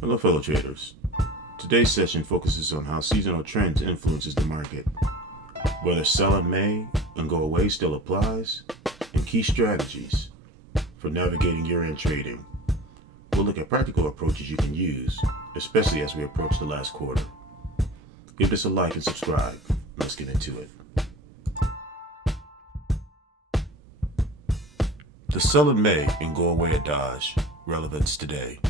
Hello fellow traders. Today's session focuses on how seasonal trends influences the market, whether sell in May and go away still applies, and key strategies for navigating year-end trading. We'll look at practical approaches you can use, especially as we approach the last quarter. Give this a like and subscribe. Let's get into it. The sell in May and go away adage, relevance today.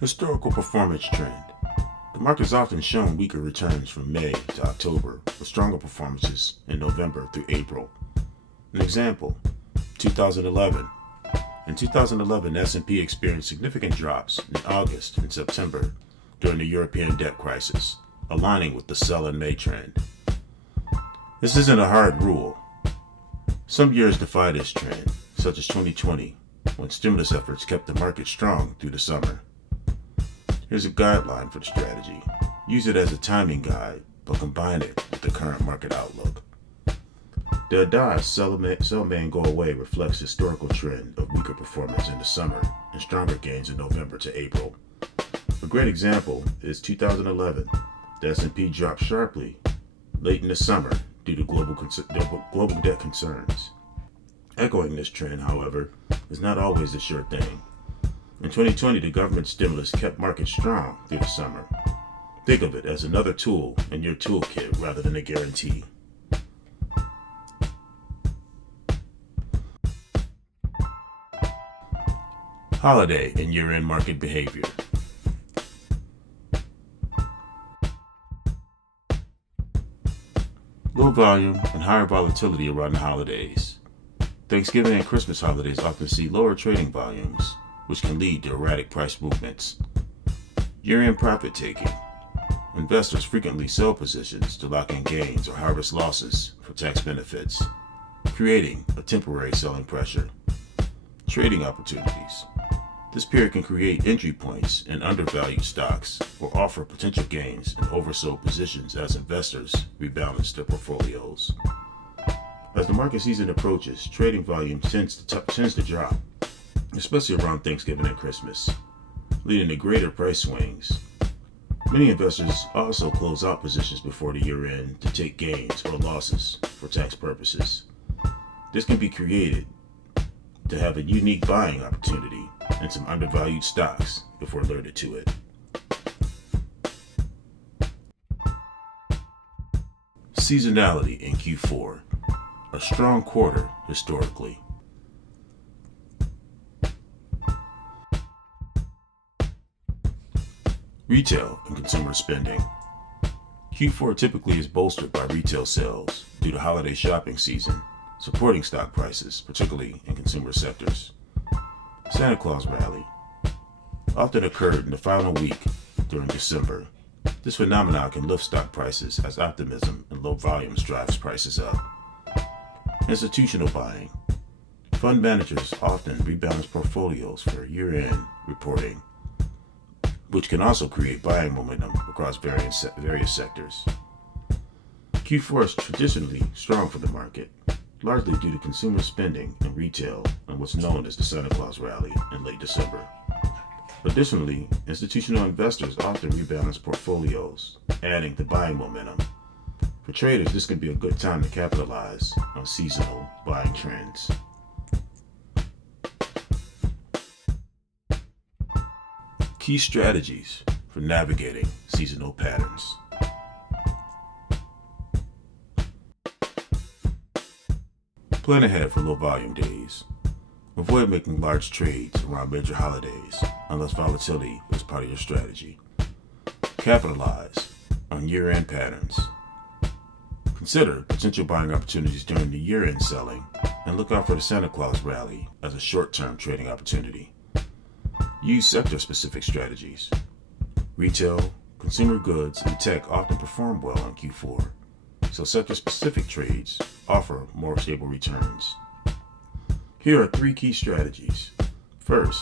Historical performance trend. The market has often shown weaker returns from May to October, with stronger performances in November through April. An example, 2011. In 2011, S&P experienced significant drops in August and September during the European debt crisis, aligning with the sell in May trend. This isn't a hard rule. Some years defy this trend, such as 2020, when stimulus efforts kept the market strong through the summer. Here's a guideline for the strategy. Use it as a timing guide, but combine it with the current market outlook. The adage sell May and go away reflects historical trend of weaker performance in the summer and stronger gains in November to April. A great example is 2011. The S&P dropped sharply late in the summer due to global debt concerns. Echoing this trend, however, is not always a sure thing. In 2020, the government stimulus kept markets strong through the summer. Think of it as another tool in your toolkit rather than a guarantee. Holiday and year-end market behavior. Low volume and higher volatility around the holidays. Thanksgiving and Christmas holidays often see lower trading volumes, which can lead to erratic price movements. Year-end profit taking. Investors frequently sell positions to lock in gains or harvest losses for tax benefits, creating a temporary selling pressure. Trading opportunities. This period can create entry points in undervalued stocks or offer potential gains in oversold positions as investors rebalance their portfolios. As the market season approaches, trading volume tends to drop, especially around Thanksgiving and Christmas, leading to greater price swings. Many investors also close out positions before the year end to take gains or losses for tax purposes. This can be created to have a unique buying opportunity in some undervalued stocks if we're alerted to it. Seasonality in Q4, a strong quarter historically. Retail and consumer spending. Q4 typically is bolstered by retail sales due to holiday shopping season, supporting stock prices, particularly in consumer sectors. Santa Claus rally often occurred in the final week during December. This phenomenon can lift stock prices as optimism and low volumes drives prices up. Institutional buying. Fund managers often rebalance portfolios for year-end reporting, which can also create buying momentum across various sectors. Q4 is traditionally strong for the market, largely due to consumer spending and retail and what's known as the Santa Claus rally in late December. Additionally, institutional investors often rebalance portfolios, adding to buying momentum. For traders, this can be a good time to capitalize on seasonal buying trends. Key strategies for navigating seasonal patterns. Plan ahead for low volume days. Avoid making large trades around major holidays unless volatility is part of your strategy. Capitalize on year-end patterns. Consider potential buying opportunities during the year-end selling and look out for the Santa Claus rally as a short-term trading opportunity. Use sector-specific strategies. Retail, consumer goods, and tech often perform well in Q4, so sector-specific trades offer more stable returns. Here are 3 key strategies. First,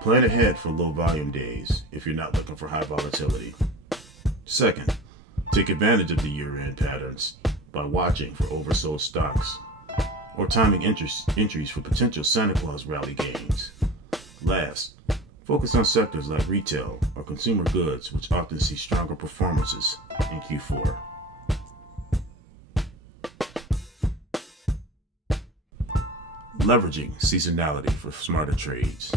plan ahead for low volume days if you're not looking for high volatility. Second, take advantage of the year-end patterns by watching for oversold stocks or timing entries for potential Santa Claus rally gains. Last, focus on sectors like retail or consumer goods, which often see stronger performances in Q4. Leveraging seasonality for smarter trades.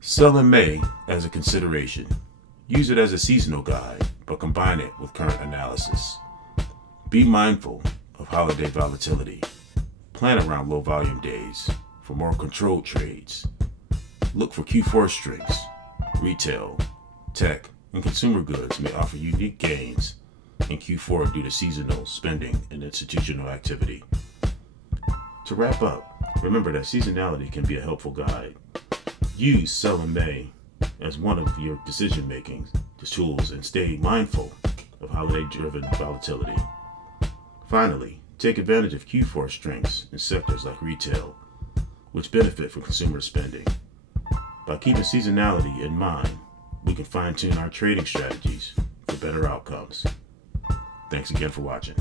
Sell in May as a consideration. Use it as a seasonal guide, but combine it with current analysis. Be mindful of holiday volatility. Plan around low volume days for more controlled trades. Look for Q4 strengths. Retail, tech, and consumer goods may offer unique gains in Q4 due to seasonal spending and institutional activity. To wrap up, remember that seasonality can be a helpful guide. Use Sell in May as one of your decision-making tools and stay mindful of holiday-driven volatility. Finally, take advantage of Q4 strengths in sectors like retail, which benefit from consumer spending. By keeping seasonality in mind, we can fine-tune our trading strategies for better outcomes. Thanks again for watching.